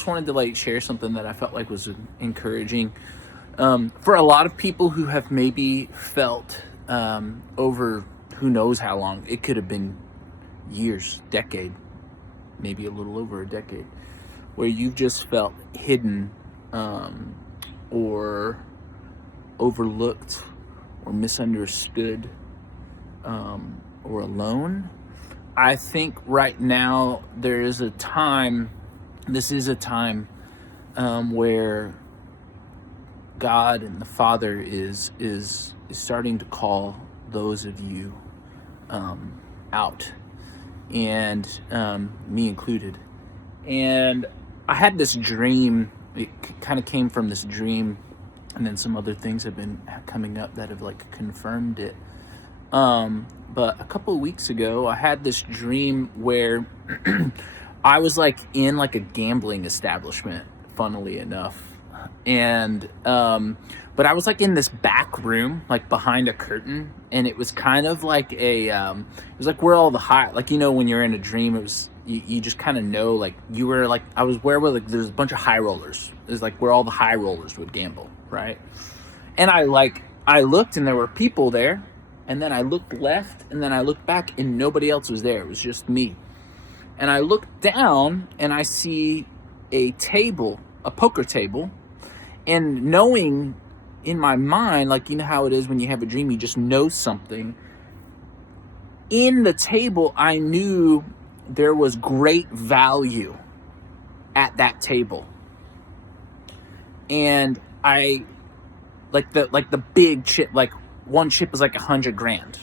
just wanted to like share something that I felt like was encouraging for a lot of people who have maybe felt over who knows how long. It could have been years, decade, maybe a little over a decade, where you've just felt hidden or overlooked or misunderstood or alone. I think right now this is a time where God and the Father is starting to call those of you out, and me included. And I had this dream. It kind of came from this dream, and then some other things have been coming up that have like confirmed it. But a couple of weeks ago, I had this dream where I was like in like a gambling establishment, funnily enough. And, but I was like in this back room, like behind a curtain, and it was kind of like it was like where all the like, you know, when you're in a dream, it was, you just kind of know, like you were like, I was where like, there's a bunch of high rollers. It was like where all the high rollers would gamble. Right. And I looked and there were people there, and then I looked left and then I looked back and nobody else was there. It was just me. And I looked down and I see a table, a poker table, and knowing in my mind, like, you know how it is when you have a dream, you just know something. In the table, I knew there was great value at that table. And I, like the big chip, like one chip is like $100,000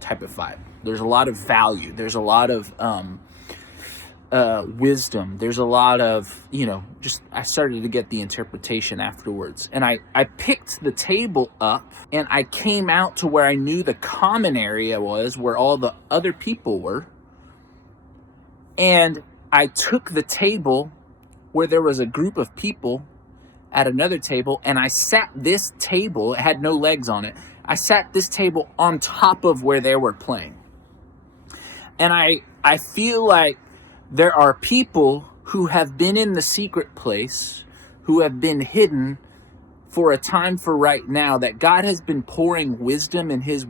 type of vibe. There's a lot of value. There's a lot of wisdom. There's a lot of, you know, just, I started to get the interpretation afterwards. And I picked the table up and I came out to where I knew the common area was, where all the other people were. And I took the table where there was a group of people at another table, and I sat this table, it had no legs on it. I sat this table on top of where they were playing. And I feel like there are people who have been in the secret place, who have been hidden for a time for right now, that God has been pouring wisdom and his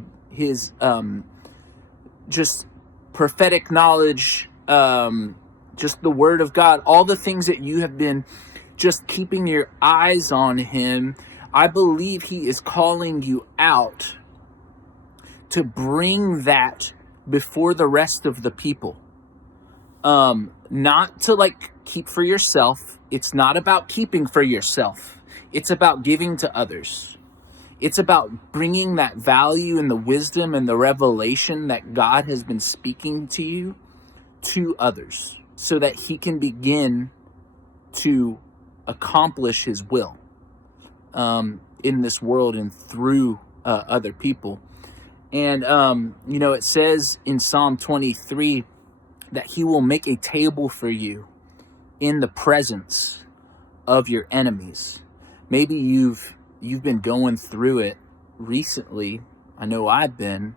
just prophetic knowledge, just the word of God, all the things that you have been just keeping your eyes on him. I believe he is calling you out to bring that before the rest of the people. Not to like keep for yourself. It's not about keeping for yourself. It's about giving to others. It's about bringing that value and the wisdom and the revelation that God has been speaking to you to others, so that he can begin to accomplish his will in this world and through other people. And you know, it says in Psalm 23 that he will make a table for you in the presence of your enemies. Maybe you've been going through it recently. I know I've been.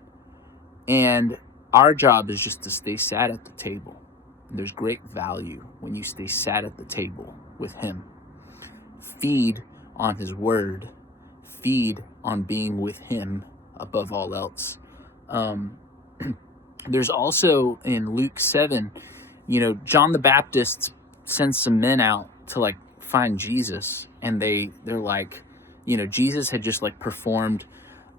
And our job is just to stay sat at the table. And there's great value when you stay sat at the table with him. Feed on his word. Feed on being with him above all else. There's also in Luke 7, you know, John the Baptist sends some men out to like find Jesus, and they're like, you know, Jesus had just like performed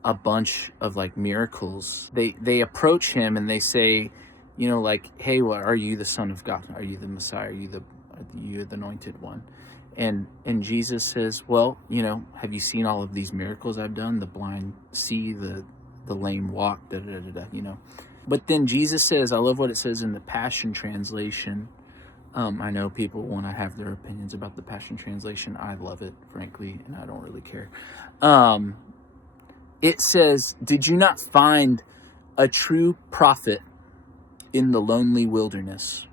a bunch of like miracles. They approach him and they say, you know, like, hey, well, are you the Son of God? Are you the Messiah? Are you the anointed one? And Jesus says, well, you know, have you seen all of these miracles I've done? The blind see, the lame walk, you know. But then Jesus says, I love what it says in the Passion Translation. I know people want to have their opinions about the Passion Translation. I love it, frankly, and I don't really care. It says, did you not find a true prophet in the lonely wilderness?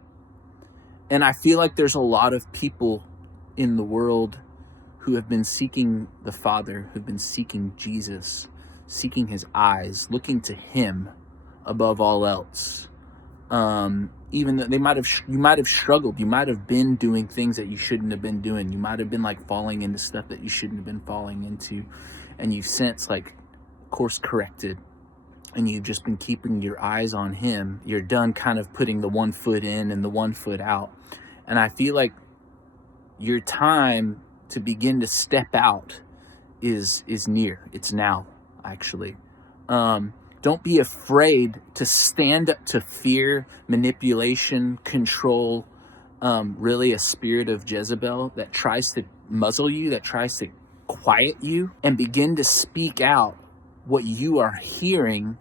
And I feel like there's a lot of people in the world who have been seeking the Father, who've been seeking Jesus, seeking his eyes, looking to him above all else. even though you might have struggled, you might have been doing things that you shouldn't have been doing, you might have been like falling into stuff that you shouldn't have been falling into, and you've since like course corrected, and you've just been keeping your eyes on him. You're done kind of putting the one foot in and the one foot out, and I feel like your time to begin to step out is near. It's now, actually. Don't be afraid to stand up to fear, manipulation, control, really a spirit of Jezebel that tries to muzzle you, that tries to quiet you, and begin to speak out what you are hearing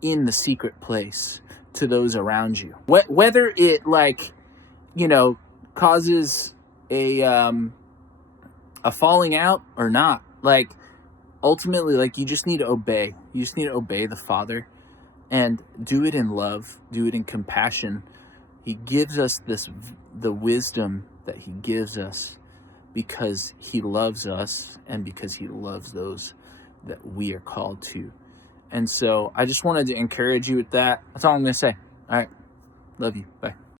in the secret place to those around you. Whether it causes a falling out or not, ultimately, you just need to obey. You just need to obey the Father and do it in love, do it in compassion. He gives us the wisdom that he gives us because he loves us and because he loves those that we are called to. And so I just wanted to encourage you with that. That's all I'm going to say. All right. Love you. Bye.